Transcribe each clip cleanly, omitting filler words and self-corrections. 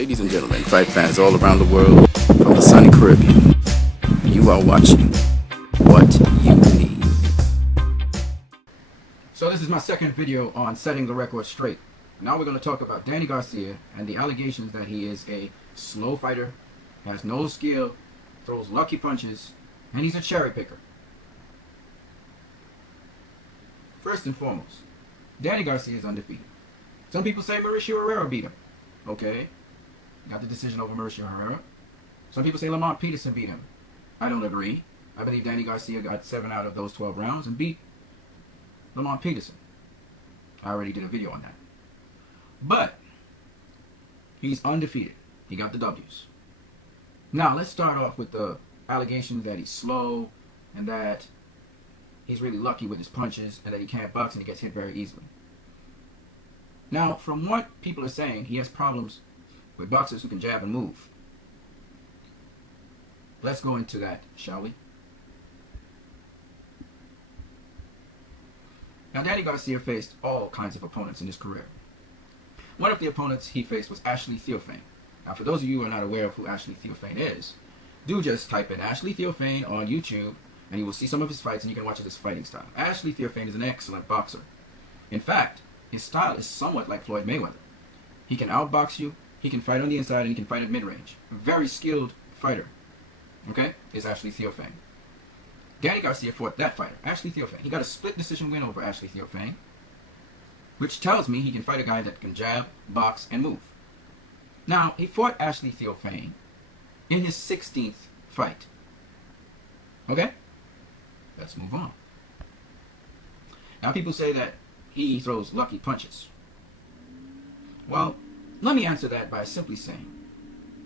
Ladies and gentlemen, fight fans all around the world, from the sunny Caribbean, you are watching What You Need. So this is my second video on setting the record straight. Now we're going to talk about Danny Garcia and the allegations that he is a slow fighter, has no skill, throws lucky punches, and he's a cherry picker. First and foremost, Danny Garcia is undefeated. Some people say Mauricio Herrera beat him. Okay, got the decision over Mauricio Herrera. Some people say Lamont Peterson beat him. I don't agree. I believe Danny Garcia got 7 out of those 12 rounds and beat Lamont Peterson. I already did a video on that. But he's undefeated. He got the W's. Now let's start off with the allegations that he's slow and that he's really lucky with his punches and that he can't box and he gets hit very easily. Now, from what people are saying, he has problems with boxers who can jab and move. Let's go into that, shall we? Now, Danny Garcia faced all kinds of opponents in his career. One of the opponents he faced was Ashley Theophane. Now, for those of you who are not aware of who Ashley Theophane is, do just type in Ashley Theophane on YouTube, and you will see some of his fights, and you can watch his fighting style. Ashley Theophane is an excellent boxer. In fact, his style is somewhat like Floyd Mayweather. He can outbox you, he can fight on the inside, and he can fight at mid-range. Very skilled fighter, okay, is Ashley Theophane. Danny Garcia fought that fighter, Ashley Theophane. He got a split decision win over Ashley Theophane, which tells me he can fight a guy that can jab, box, and move. Now, he fought Ashley Theophane in his 16th fight. Okay? Let's move on. Now, people say that he throws lucky punches. Well, let me answer that by simply saying,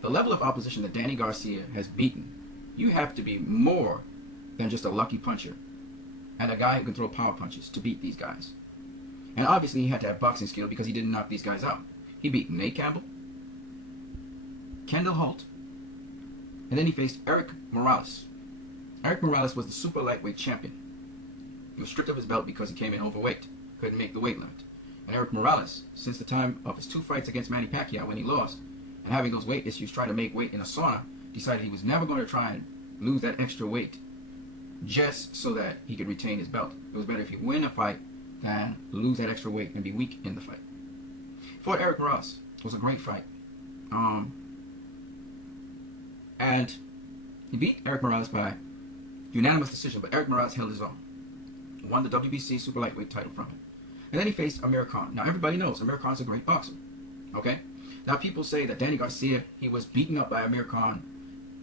the level of opposition that Danny Garcia has beaten, you have to be more than just a lucky puncher and a guy who can throw power punches to beat these guys. And obviously he had to have boxing skill because he didn't knock these guys out. He beat Nate Campbell, Kendall Holt, and then he faced Erik Morales. Erik Morales was the super lightweight champion. He was stripped of his belt because he came in overweight, couldn't make the weight limit. And Erik Morales, since the time of his 2 fights against Manny Pacquiao when he lost, and having those weight issues, trying to make weight in a sauna, decided he was never going to try and lose that extra weight just so that he could retain his belt. It was better if he win a fight than lose that extra weight and be weak in the fight. Fought Erik Morales. It was a great fight. And he beat Erik Morales by unanimous decision, but Erik Morales held his own. Won the WBC super lightweight title from him. And then he faced Amir Khan. Now everybody knows Amir Khan's a great boxer. Okay? Now people say that Danny Garcia, he was beaten up by Amir Khan.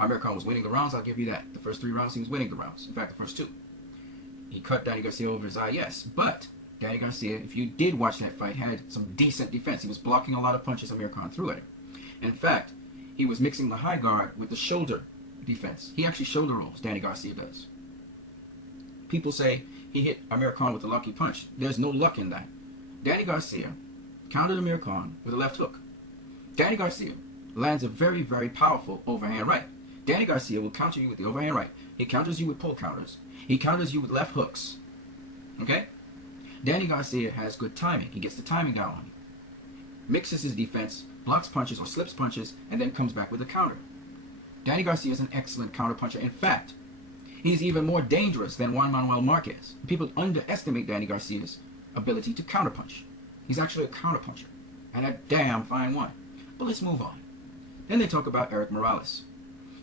Amir Khan was winning the rounds, I'll give you that. The first 3 rounds he was winning the rounds. In fact, the first 2. He cut Danny Garcia over his eye, yes. But Danny Garcia, if you did watch that fight, had some decent defense. He was blocking a lot of punches Amir Khan threw at him. In fact, he was mixing the high guard with the shoulder defense. He actually shoulder rolls, Danny Garcia does. People say he hit Amir Khan with a lucky punch. There's no luck in that. Danny Garcia countered Amir Khan with a left hook. Danny Garcia lands a very, very powerful overhand right. Danny Garcia will counter you with the overhand right. He counters you with pull counters. He counters you with left hooks. Okay? Danny Garcia has good timing. He gets the timing down on you. Mixes his defense, blocks punches or slips punches, and then comes back with a counter. Danny Garcia is an excellent counter puncher. In fact, he's even more dangerous than Juan Manuel Marquez. People underestimate Danny Garcia's ability to counterpunch. He's actually a counterpuncher, and a damn fine one. But let's move on. Then they talk about Erik Morales.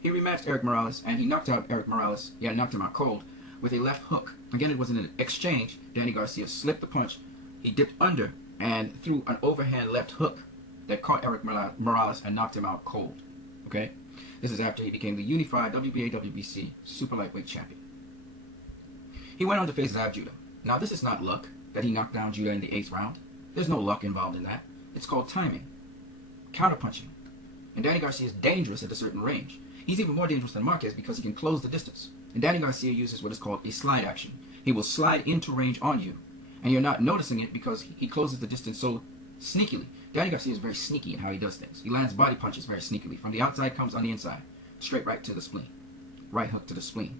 He rematched Erik Morales, and he knocked out Erik Morales. Yeah, knocked him out cold with a left hook. Again, it was in an exchange. Danny Garcia slipped the punch. He dipped under and threw an overhand left hook that caught Erik Morales and knocked him out cold. Okay? This is after he became the unified WBA WBC super lightweight champion. He went on to face Zav Judah. Now, this is not luck that he knocked down Judah in the 8th round. There's no luck involved in that. It's called timing. Counterpunching. And Danny Garcia is dangerous at a certain range. He's even more dangerous than Marquez because he can close the distance. And Danny Garcia uses what is called a slide action. He will slide into range on you, and you're not noticing it because he closes the distance so sneakily. Danny Garcia is very sneaky in how he does things. He lands body punches very sneakily. From the outside comes on the inside. Straight right to the spleen. Right hook to the spleen.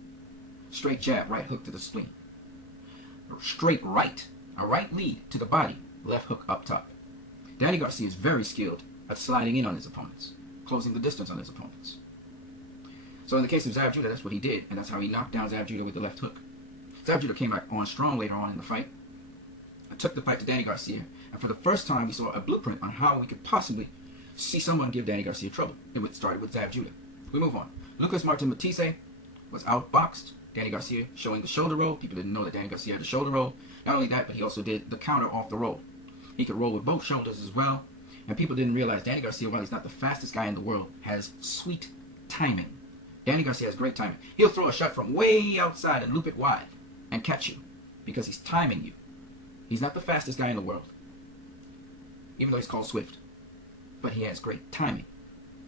Straight jab, right hook to the spleen. Straight right, a right lead to the body, left hook up top. Danny Garcia is very skilled at sliding in on his opponents. closing the distance on his opponents. So in the case of Zab Judah, that's what he did, and that's how he knocked down Zab Judah with the left hook. Zab Judah came back on strong later on in the fight, took the fight to Danny Garcia, and for the first time we saw a blueprint on how we could possibly see someone give Danny Garcia trouble. It started with Zab Judah. We move on. Lucas Martin Matisse was outboxed. Danny Garcia showing the shoulder roll. People didn't know that Danny Garcia had a shoulder roll. Not only that, but he also did the counter off the roll. He could roll with both shoulders as well. And people didn't realize Danny Garcia, while he's not the fastest guy in the world, has sweet timing. Danny Garcia has great timing. He'll throw a shot from way outside and loop it wide and catch you because he's timing you. He's not the fastest guy in the world, even though he's called swift. But he has great timing.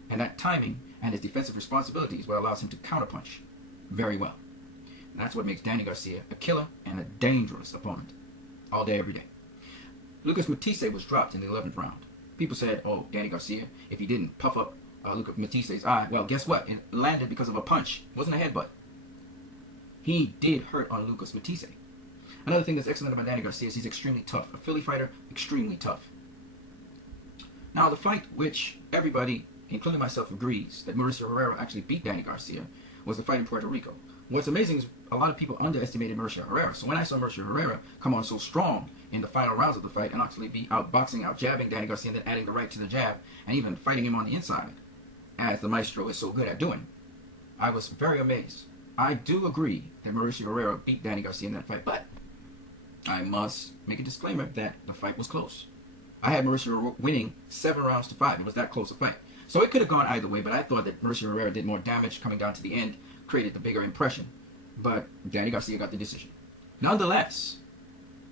And that timing and his defensive responsibility is what allows him to counterpunch very well. And that's what makes Danny Garcia a killer and a dangerous opponent all day, every day. Lucas Matisse was dropped in the 11th round. People said, oh, Danny Garcia, if he didn't puff up Lucas Matisse's eye, well, guess what? It landed because of a punch. It wasn't a headbutt. He did hurt on Lucas Matisse. Another thing that's excellent about Danny Garcia is he's extremely tough. A Philly fighter, extremely tough. Now, the fight which everybody, including myself, agrees that Mauricio Herrera actually beat Danny Garcia was the fight in Puerto Rico. What's amazing is a lot of people underestimated Mauricio Herrera. So when I saw Mauricio Herrera come on so strong in the final rounds of the fight and actually be outboxing, out-jabbing Danny Garcia and then adding the right to the jab and even fighting him on the inside, as the maestro is so good at doing, I was very amazed. I do agree that Mauricio Herrera beat Danny Garcia in that fight, but I must make a disclaimer that the fight was close. I had Mauricio winning 7 rounds to 5. It was that close a fight. So it could have gone either way, but I thought that Mauricio Herrera did more damage coming down to the end, created the bigger impression. But Danny Garcia got the decision. Nonetheless,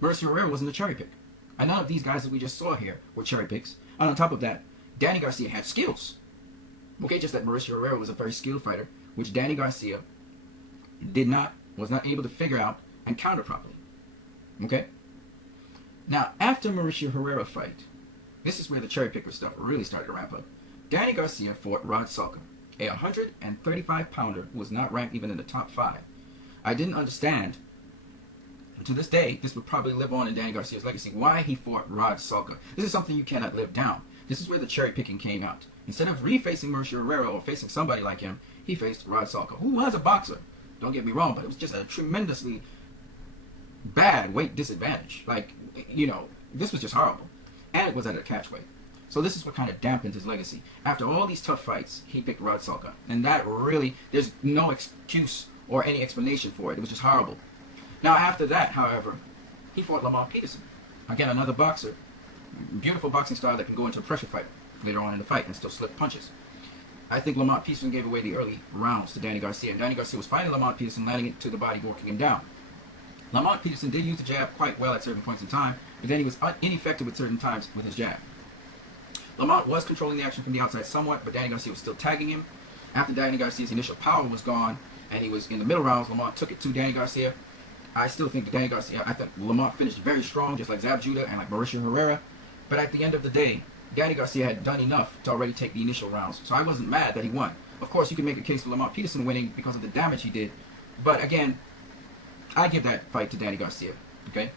Mauricio Herrera wasn't a cherry pick. And none of these guys that we just saw here were cherry picks. And on top of that, Danny Garcia had skills. Okay, just that Mauricio Herrera was a very skilled fighter, which Danny Garcia was not able to figure out and counter properly. Okay? Now, after Mauricio Herrera fight, this is where the cherry picker stuff really started to ramp up. Danny Garcia fought Rod Salka, a 135-pounder who was not ranked even in the top 5. I didn't understand, and to this day, this would probably live on in Danny Garcia's legacy, why he fought Rod Salka. This is something you cannot live down. This is where the cherry picking came out. Instead of refacing Mauricio Herrera or facing somebody like him, he faced Rod Salka, who was a boxer. Don't get me wrong, but it was just a tremendously bad weight disadvantage. Like, you know, this was just horrible. And it was at a catchweight. So this is what kind of dampened his legacy. After all these tough fights, he picked Rod Salka. And that really, there's no excuse or any explanation for it. It was just horrible. Now after that, however, he fought Lamont Peterson. Again, another boxer. Beautiful boxing style that can go into a pressure fight later on in the fight and still slip punches. I think Lamont Peterson gave away the early rounds to Danny Garcia. And Danny Garcia was fighting Lamont Peterson, landing it to the body, working him down. Lamont Peterson did use the jab quite well at certain points in time, but then he was ineffective at certain times with his jab. Lamont was controlling the action from the outside somewhat, but Danny Garcia was still tagging him. After Danny Garcia's initial power was gone, and he was in the middle rounds, Lamont took it to Danny Garcia. I still think that Danny Garcia, I thought Lamont finished very strong, just like Zab Judah and like Mauricio Herrera. But at the end of the day, Danny Garcia had done enough to already take the initial rounds. So I wasn't mad that he won. Of course, you can make a case for Lamont Peterson winning because of the damage he did. But again, I give that fight to Danny Garcia, okay?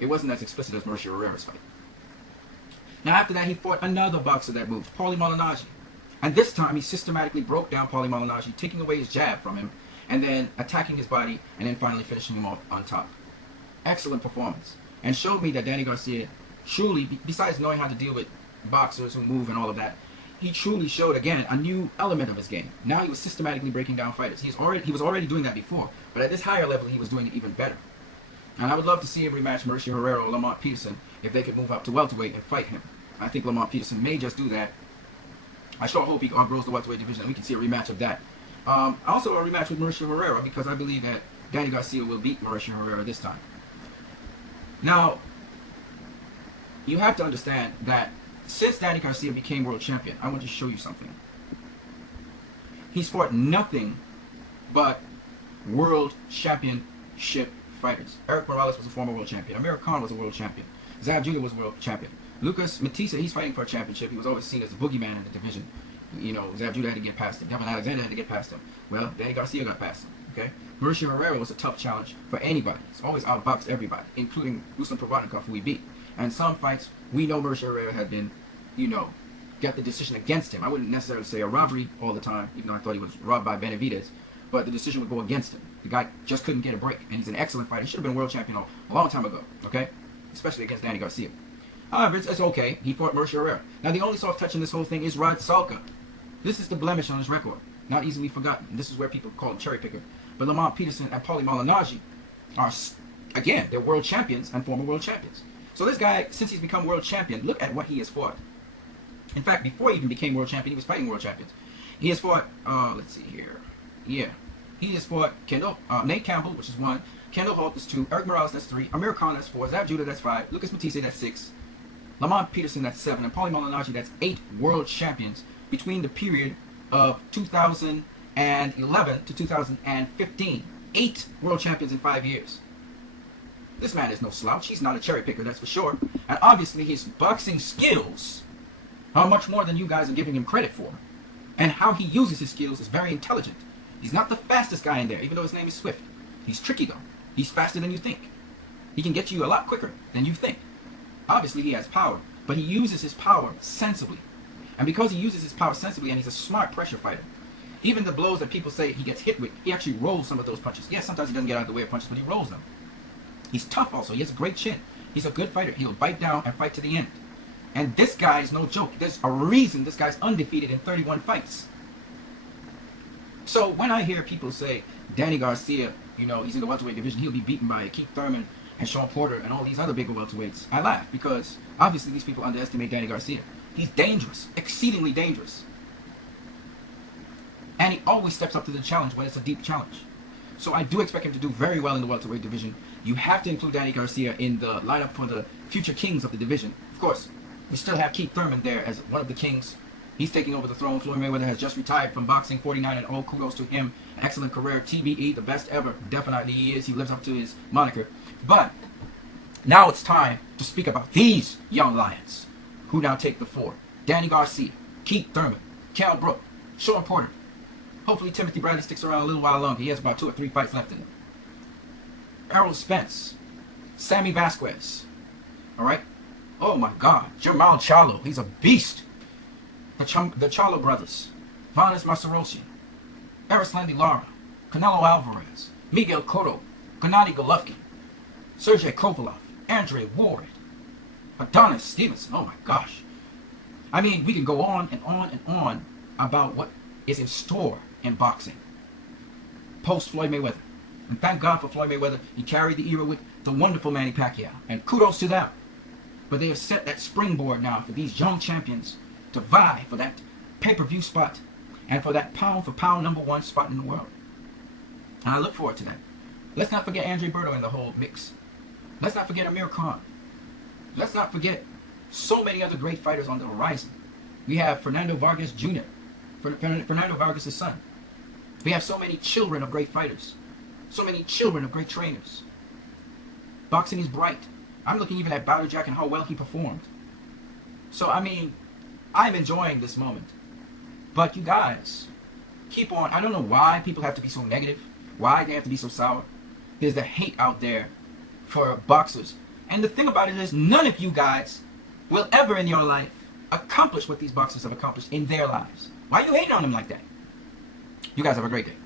It wasn't as explicit as Mauricio Herrera's fight. Now after that, he fought another boxer that moved, Paulie Malignaggi. And this time, he systematically broke down Paulie Malignaggi, taking away his jab from him, and then attacking his body, and then finally finishing him off on top. Excellent performance. And showed me that Danny Garcia truly, besides knowing how to deal with boxers who move and all of that, he truly showed, again, a new element of his game. Now he was systematically breaking down fighters. He was already doing that before, but at this higher level, he was doing it even better. And I would love to see him rematch Mauricio Herrera or Lamont Peterson if they could move up to welterweight and fight him. I think Lamont Peterson may just do that. I sure hope he outgrows the welterweight division and we can see a rematch of that. Also a rematch with Mauricio Herrera, because I believe that Danny Garcia will beat Mauricio Herrera this time. Now, you have to understand that since Danny Garcia became world champion, I want to show you something. He's fought nothing but world championship fighters. Erik Morales was a former world champion. Amir Khan was a world champion. Zab Judah was a world champion. Lucas Matisse, he's fighting for a championship. He was always seen as the boogeyman in the division. You know, Zab Judah had to get past him. Devin Alexander had to get past him. Well, Danny Garcia got past him. Okay? Mauricio Herrera was a tough challenge for anybody. He's always outboxed everybody, including Ruslan Provodnikov, who he beat. And some fights, we know Mauricio Herrera had been, you know, got the decision against him. I wouldn't necessarily say a robbery all the time, even though I thought he was robbed by Benavidez. But the decision would go against him. The guy just couldn't get a break, and he's an excellent fighter. He should have been world champion a long time ago, okay? Especially against Danny Garcia. However, it's okay. He fought Mercer Herrera. Now, the only soft touch in this whole thing is Rod Salka. This is the blemish on his record. Not easily forgotten. This is where people call him cherry picker. But Lamont Peterson and Paulie Malignaggi are, again, they're world champions and former world champions. So this guy, since he's become world champion, look at what he has fought. In fact, before he even became world champion, he was fighting world champions. He has fought, let's see here. Yeah. He has fought Nate Campbell, which is 1. Kendall Holt, that's 2. Erik Morales, that's 3. Amir Khan, that's 4. Zab Judah, that's 5. Lucas Matisse, that's 6. Lamont Peterson, that's 7. And Paulie Malignaggi, that's 8 world champions between the period of 2011 to 2015. 8 world champions in 5 years. This man is no slouch. He's not a cherry picker, that's for sure. And obviously his boxing skills are much more than you guys are giving him credit for. And how he uses his skills is very intelligent. He's not the fastest guy in there, even though his name is Swift. He's tricky though. He's faster than you think. He can get you a lot quicker than you think. Obviously he has power, but he uses his power sensibly. And because he uses his power sensibly, and he's a smart pressure fighter, even the blows that people say he gets hit with, he actually rolls some of those punches. Yes, sometimes he doesn't get out of the way of punches, but he rolls them. He's tough also. He has a great chin. He's a good fighter. He'll bite down and fight to the end. And this guy is no joke. There's a reason this guy's undefeated in 31 fights. So when I hear people say, Danny Garcia, you know, he's in the welterweight division, he'll be beaten by Keith Thurman and Sean Porter and all these other bigger welterweights, I laugh, because obviously these people underestimate Danny Garcia. He's dangerous, exceedingly dangerous. And he always steps up to the challenge when it's a deep challenge. So I do expect him to do very well in the welterweight division. You have to include Danny Garcia in the lineup for the future kings of the division. Of course, we still have Keith Thurman there as one of the kings. He's taking over the throne. Floyd Mayweather has just retired from boxing, 49-0. Kudos to him. Excellent career. TBE, the best ever. Definitely he is. He lives up to his moniker. But now it's time to speak about these young lions who now take the floor. Danny Garcia, Keith Thurman, Cal Brook, Sean Porter. Hopefully Timothy Bradley sticks around a little while longer. He has about 2 or 3 fights left in him. Errol Spence, Sammy Vasquez. All right? Oh my God. Jamal Charlo. He's a beast. The Charlo brothers. Vanes Marcirossian. Erislandy Lara. Canelo Alvarez. Miguel Cotto. Gennady Golovkin. Sergey Kovalev. Andre Ward. Adonis Stevenson. Oh my gosh. I mean, we can go on and on and on about what is in store in boxing. Post Floyd Mayweather. And thank God for Floyd Mayweather. He carried the era with the wonderful Manny Pacquiao. And kudos to them. But they have set that springboard now for these young champions to vie for that pay-per-view spot and for that pound-for-pound #1 spot in the world. And I look forward to that. Let's not forget Andre Berto in the whole mix. Let's not forget Amir Khan. Let's not forget so many other great fighters on the horizon. We have Fernando Vargas Jr., Fernando Vargas' son. We have so many children of great fighters. So many children of great trainers. Boxing is bright. I'm looking even at Battle Jack and how well he performed. So, I mean, I'm enjoying this moment. But you guys, keep on. I don't know why people have to be so negative. Why they have to be so sour. There's the hate out there for boxers. And the thing about it is, none of you guys will ever in your life accomplish what these boxers have accomplished in their lives. Why are you hating on them like that? You guys have a great day.